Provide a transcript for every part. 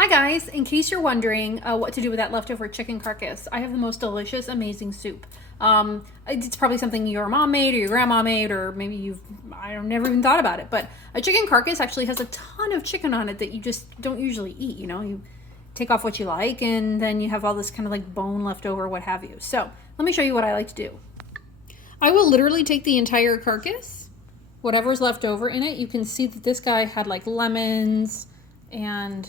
Hi guys, in case you're wondering what to do with that leftover chicken carcass, I have the most delicious, amazing soup. It's probably something your mom made or your grandma made, or maybe I've never even thought about it, but a chicken carcass actually has a ton of chicken on it that you just don't usually eat, you take off what you like and then you have all this kind of like bone left over, what have you. So let me show you what I like to do. I will literally take the entire carcass, whatever's left over in it. You can see that this guy had like lemons and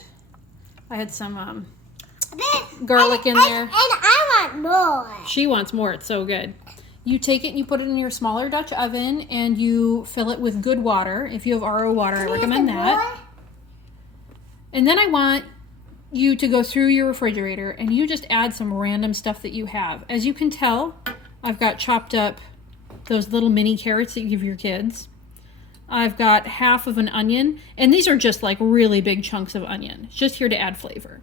I had some garlic in there. And I want more. She wants more. It's so good. You take it and you put it in your smaller Dutch oven and you fill it with good water. If you have RO water, I recommend that. And then I want you to go through your refrigerator and you just add some random stuff that you have. As you can tell, I've got chopped up those little mini carrots that you give your kids. I've got half of an onion, and these are just like really big chunks of onion. It's just here to add flavor.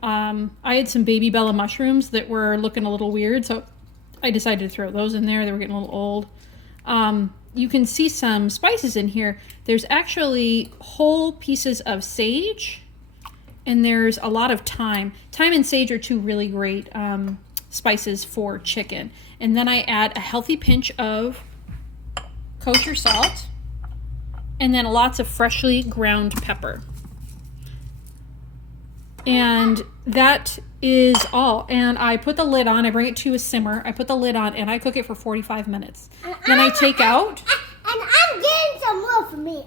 I had some baby Bella mushrooms that were looking a little weird, so I decided to throw those in there. They were getting a little old. You can see some spices in here. There's actually whole pieces of sage, and there's a lot of thyme. Thyme and sage are two really great spices for chicken. And then I add a healthy pinch of kosher salt. And then lots of freshly ground pepper. And that is all. And I put the lid on. I bring it to a simmer. I put the lid on and I cook it for 45 minutes. Then I take out. And I'm getting some more for me.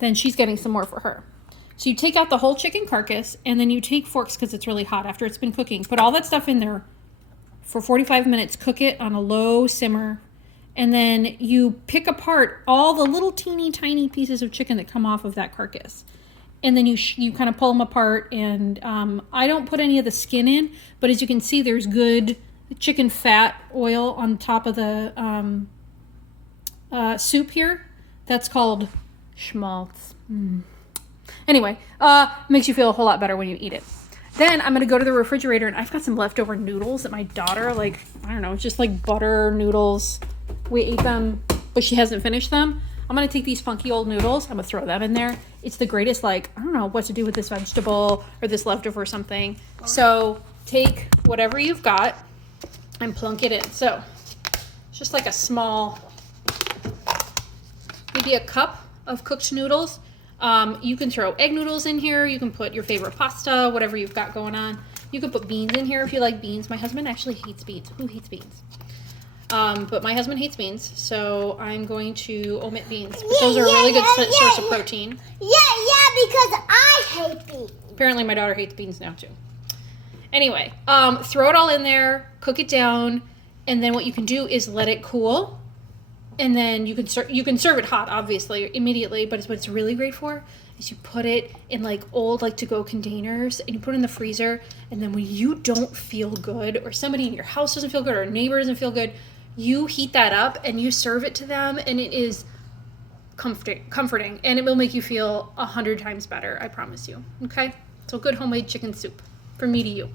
Then she's getting some more for her. So you take out the whole chicken carcass and then you take forks because it's really hot after it's been cooking. Put all that stuff in there for 45 minutes. Cook it on a low simmer. And then you pick apart all the little teeny tiny pieces of chicken that come off of that carcass. And then you kind of pull them apart. And I don't put any of the skin in. But as you can see, there's good chicken fat oil on top of the soup here. That's called schmaltz. Anyway, makes you feel a whole lot better when you eat it. Then I'm going to go to the refrigerator. And I've got some leftover noodles that my daughter, like, I don't know, it's just like butter noodles. We ate them, but she hasn't finished them. I'm going to take these funky old noodles. I'm going to throw them in there. It's the greatest, like, I don't know what to do with this vegetable or this leftover or something. So take whatever you've got and plunk it in. So it's just like a small, maybe a cup of cooked noodles. You can throw egg noodles in here. You can put your favorite pasta, whatever you've got going on. You can put beans in here if you like beans. My husband actually hates beans. Who hates beans? But my husband hates beans, so I'm going to omit beans. But those are a really good source of protein. Yeah, because I hate beans. Apparently my daughter hates beans now too. Anyway, throw it all in there, cook it down, and then what you can do is let it cool. And then you can serve it hot, obviously, immediately. But what it's really great for is you put it in like old to-go containers and you put it in the freezer. And then when you don't feel good, or somebody in your house doesn't feel good, or a neighbor doesn't feel good, you heat that up and you serve it to them, and it is comforting, and it will make you feel 100 times better. I promise you. Okay, so good homemade chicken soup from me to you.